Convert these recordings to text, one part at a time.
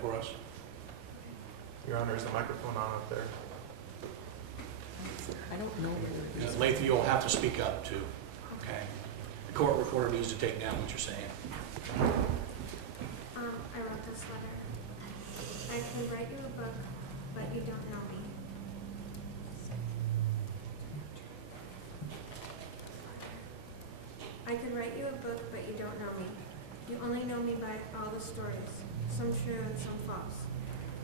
for us? Your Honor, is the microphone on up there? I don't know whether it's... Leatha, you'll have to speak up too, okay? The court recorder needs to take down what you're saying. I wrote this letter. I can write you a book, but you don't know me. I could write you a book, but you don't know me. You only know me by all the stories, some true and some false.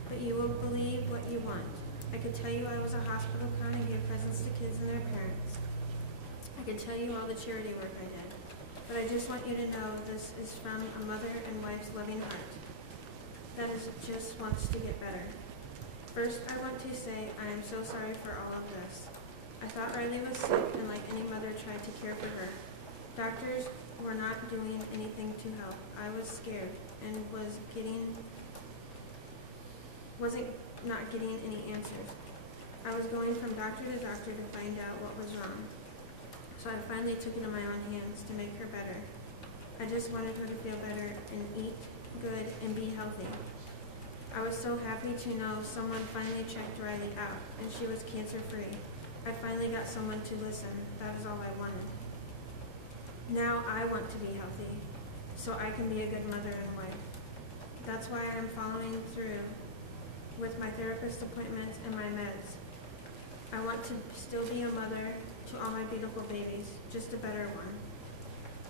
But you will believe what you want. I could tell you I was a hospital clown and gave presents to kids and their parents. I could tell you all the charity work I did. But I just want you to know this is from a mother and wife's loving heart that just wants to get better. First, I want to say I am so sorry for all of this. I thought Riley was sick and like any mother tried to care for her. Doctors were not doing anything to help. I was scared and wasn't getting any answers. I was going from doctor to doctor to find out what was wrong. So I finally took it in my own hands to make her better. I just wanted her to feel better and eat good and be healthy. I was so happy to know someone finally checked Riley out and she was cancer-free. I finally got someone to listen. That is all I wanted. Now I want to be healthy so I can be a good mother and wife. That's why I am following through with my therapist appointments and my meds. I want to still be a mother to all my beautiful babies, just a better one.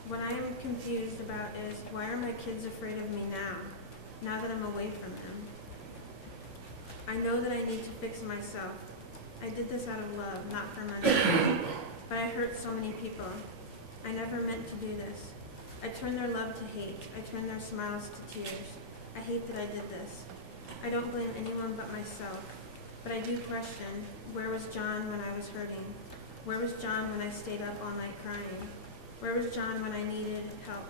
What I am confused about is, why are my kids afraid of me now that I'm away from them? I know that I need to fix myself. I did this out of love, not for money. But I hurt so many people. I never meant to do this. I turned their love to hate. I turned their smiles to tears. I hate that I did this. I don't blame anyone but myself. But I do question, where was John when I was hurting? Where was John when I stayed up all night crying? Where was John when I needed help?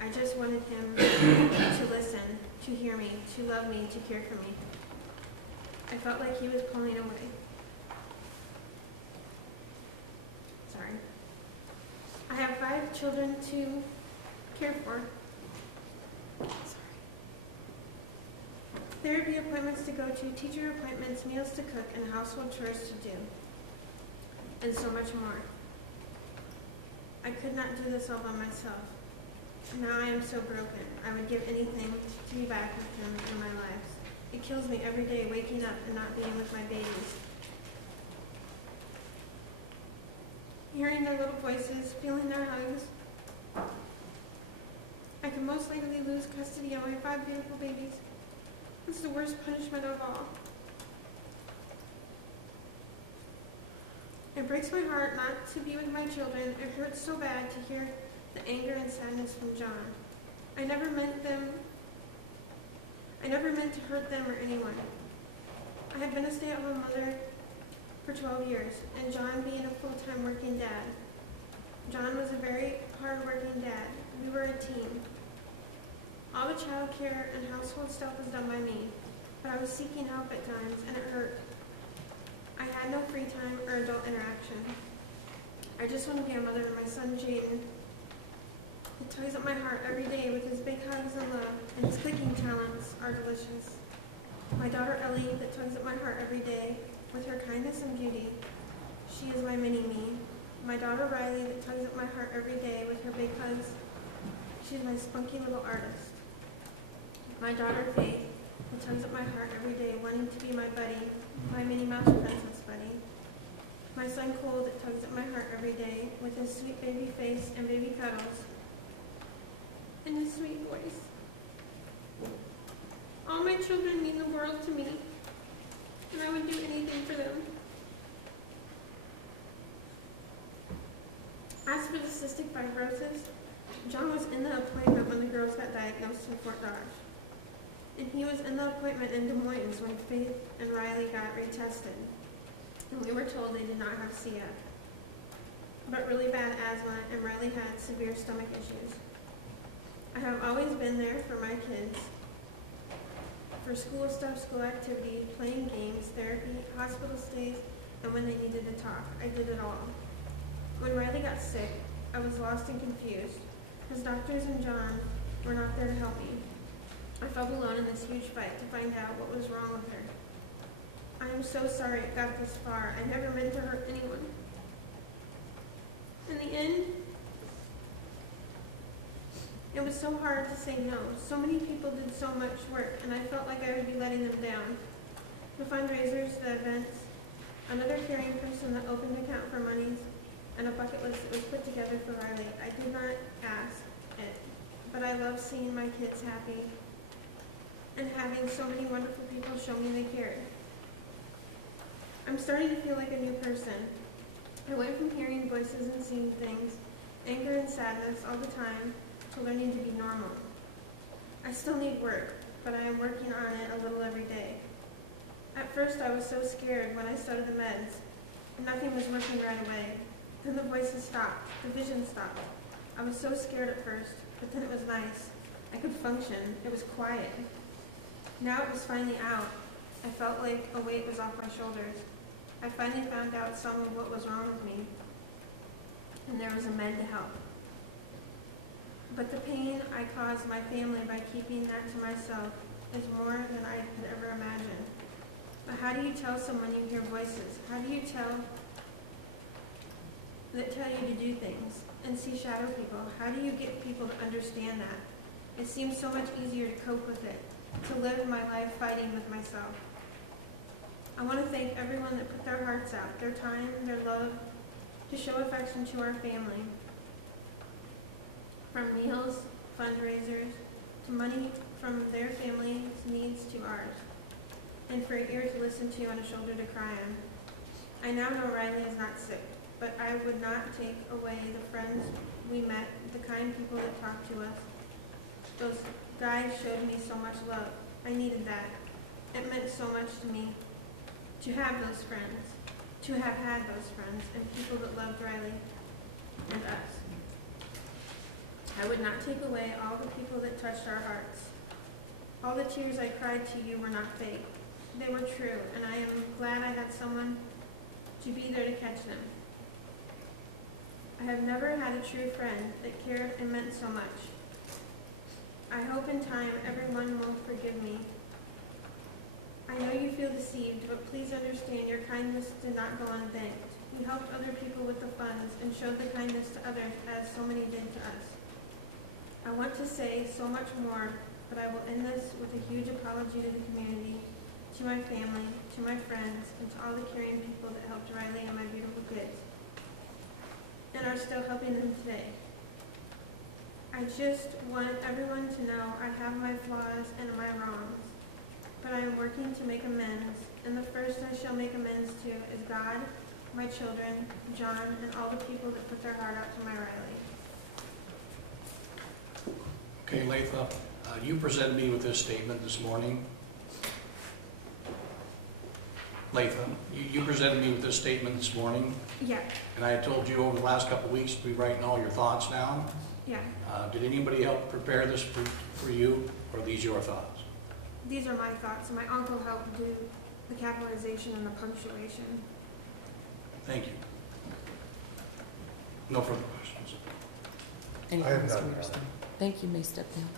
I just wanted him to listen, to hear me, to love me, to care for me. I felt like he was pulling away. Sorry. I have 5 children to care for. Therapy appointments to go to, teacher appointments, meals to cook, and household chores to do, and so much more. I could not do this all by myself. Now I am so broken. I would give anything to be back with him in my life. It kills me every day waking up and not being with my babies. Hearing their little voices, feeling their hugs. I could most likely lose custody of my 5 beautiful babies. It's the worst punishment of all. It breaks my heart not to be with my children. It hurts so bad to hear the anger and sadness from John. I never meant to hurt them or anyone. I have been a stay-at-home mother for 12 years, and John being a full-time working dad. John was a very hard-working dad. We were a team. All the child care and household stuff was done by me, but I was seeking help at times, and it hurt. I had no free time or adult interaction. I just want to be a mother to my son, Jaden. He tugs at my heart every day with his big hugs and love, and his cooking talents are delicious. My daughter, Ellie, that tugs at my heart every day with her kindness and beauty. She is my mini-me. My daughter, Riley, that tugs at my heart every day with her big hugs. She's my spunky little artist. My daughter, Faith, that tugs at my heart every day, wanting to be my buddy, my Minnie Mouse Princess buddy. My son, Cole, that tugs at my heart every day with his sweet baby face and baby cuddles, and his sweet voice. All my children mean the world to me, and I would do anything for them. As for the cystic fibrosis, John was in the appointment when the girls got diagnosed in Fort Dodge. And he was in the appointment in Des Moines when Faith and Riley got retested. And we were told they did not have CF, but really bad asthma, and Riley had severe stomach issues. I have always been there for my kids, for school stuff, school activity, playing games, therapy, hospital stays, and when they needed to talk. I did it all. When Riley got sick, I was lost and confused, because doctors and John were not there to help me. I felt alone in this huge fight to find out what was wrong with her. I am so sorry it got this far. I never meant to hurt anyone. In the end, it was so hard to say no. So many people did so much work, and I felt like I would be letting them down. The fundraisers, the events, another caring person that opened an account for monies, and a bucket list that was put together for Riley. I did not ask it, but I love seeing my kids happy and having so many wonderful people show me they cared. I'm starting to feel like a new person. I went from hearing voices and seeing things, anger and sadness all the time, to learning to be normal. I still need work, but I am working on it a little every day. At first I was so scared when I started the meds. Nothing was working right away. Then the voices stopped, the vision stopped. I was so scared at first, but then it was nice. I could function, it was quiet. Now it was finally out. I felt like a weight was off my shoulders. I finally found out some of what was wrong with me, and there was a med to help. But the pain I caused my family by keeping that to myself is more than I could ever imagine. But how do you tell someone you hear voices? How do you tell you to do things and see shadow people? How do you get people to understand that? It seems so much easier to cope with it, to live my life fighting with myself. I want to thank everyone that put their hearts out, their time, their love, to show affection to our family. From meals, fundraisers, to money from their family's needs to ours, and for an ear to listen to and a shoulder to cry on. I now know Riley is not sick, but I would not take away the friends we met, the kind people that talked to us. Those guys showed me so much love. I needed that. It meant so much to me to have those friends, to have had those friends, and people that loved Riley and us. I would not take away all the people that touched our hearts. All the tears I cried to you were not fake. They were true, and I am glad I had someone to be there to catch them. I have never had a true friend that cared and meant so much. I hope in time everyone will forgive me. I know you feel deceived, but please understand your kindness did not go unthanked. You helped other people with the funds and showed the kindness to others as so many did to us. I want to say so much more, but I will end this with a huge apology to the community, to my family, to my friends, and to all the caring people that helped Riley and my beautiful kids, and are still helping them today. I just want everyone to know I have my flaws and my wrongs, but I am working to make amends, and the first I shall make amends to is God, my children, John, and all the people that put their heart out to my Riley. Okay, Leatha, you presented me with this statement this morning. Leatha, you presented me with this statement this morning. Yeah. And I had told you over the last couple of weeks to be writing all your thoughts down. Yeah. Did anybody help prepare this for you, or are these your thoughts? These are my thoughts. My uncle helped do the capitalization and the punctuation. Thank you. No further questions. I have Anything, Mr. none. Mayor? Thank you. May step down.